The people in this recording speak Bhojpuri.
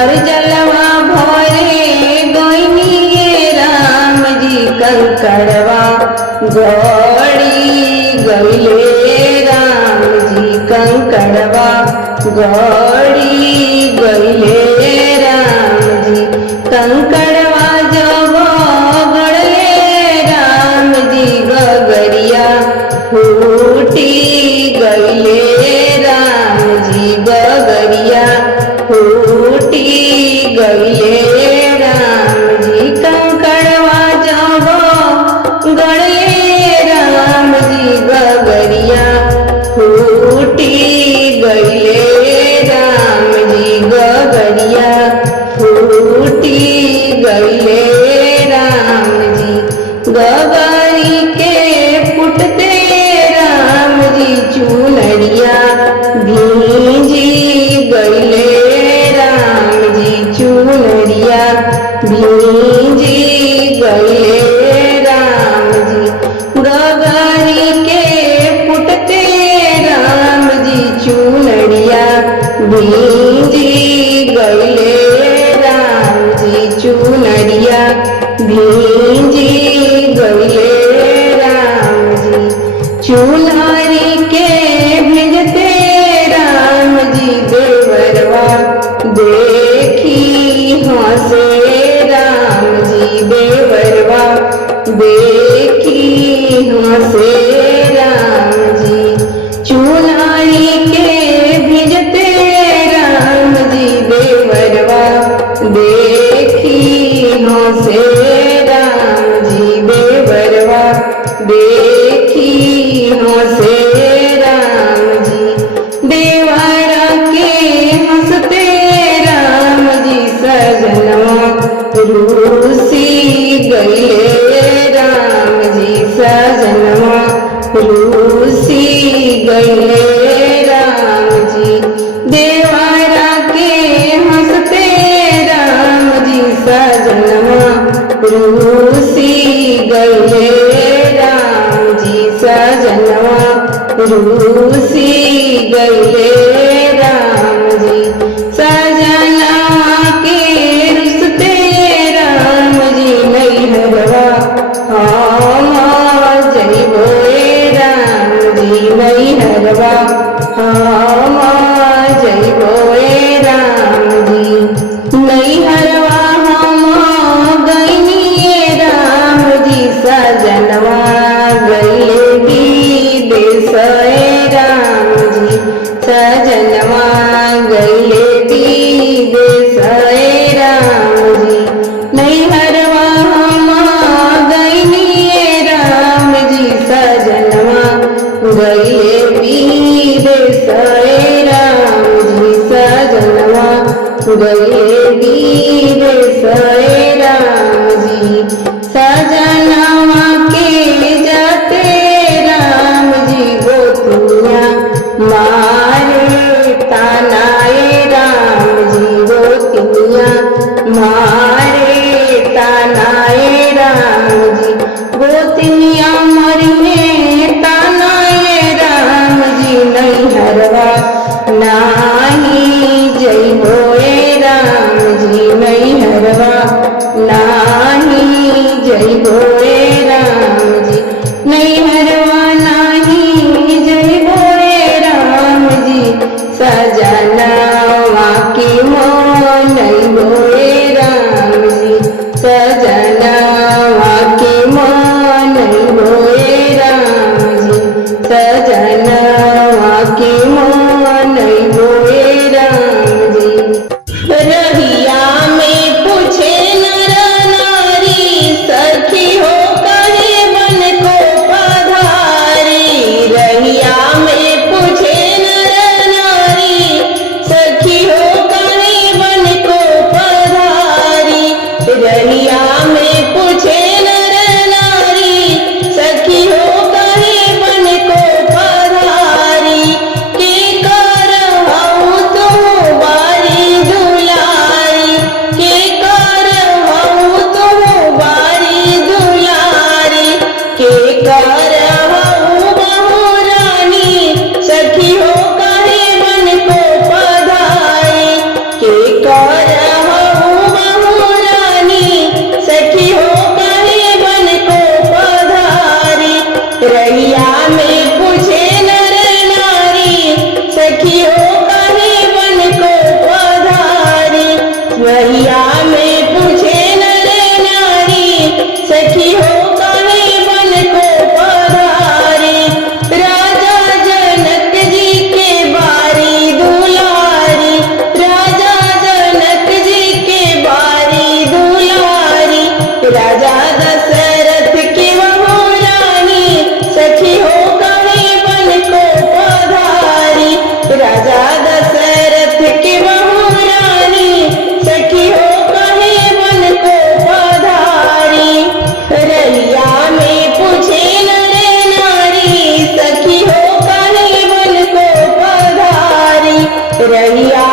हर जलवा भरे गइनिए राम जी कंकड़वा गड़ी गइले राम जी कंकड़वा गड़ी गइले राम जी कंकड़वा जब गड़ले राम जी गगरिया फूटी गइले राम जी गगरिया फूटी गइले राम जी कंकड़वा जब गड़ले राम जी गगरिया फूटी गइले राम जी गगरिया फूटी गइले राम जी गगरी के फुटते राम जी चुनरिया भींजी गइले राम जी चुनरिया भींजी गइले राम जी गगरी के फुटते राम जी चुनरिया भींजी गइले राम जी चुनरिया भींजी गइले राम जी चुनरी के भिजते राम जी बेवरवा देखी हंसे राम जी बेवरवा देखी हंसे राम जी चुनरी के भिजते राम जी बेवरवा देखी हंसे राम जी बेवरवा देखी हंसे राम जी देवरा के हंसते राम जी सजनवा रूसी गइले राम जी सजनवा रूसी गइले राम जी देवरा के हंसते राम जी सजनवा रूसी गइले राम जी सजनवा रूसी गइले राम जी सजनवा के रुसते राम जी नैहरवा हम जइबो राम जी नैहरवा हम जइबो राम जी नैहरवा हम गइनिए राम जी सजनवा गइले विदेश राम जी सजनवा गइले विदेश राम जी नैहरवा हम गइनिए राम जी सजनवा गइले विदेश राम जी सजनवा गइले विदेश राम जी सजनवा के जाते राम जी गोतिया मारे तानाए राम जी गोतिया मारे तानाए राम जी गोतिया मरिए तानाए राम जी नैहरवा नाही जइबो राम जी नैहरवा नाही जइबो राम जी नैहरवा नाही जइबो राम जी सजनवा की मनइबो राम जी सजनवा की मनइबो राम जी सजनवा की मनइबो राम जी रहिया में पूछे नर नारी सखी हो रहिया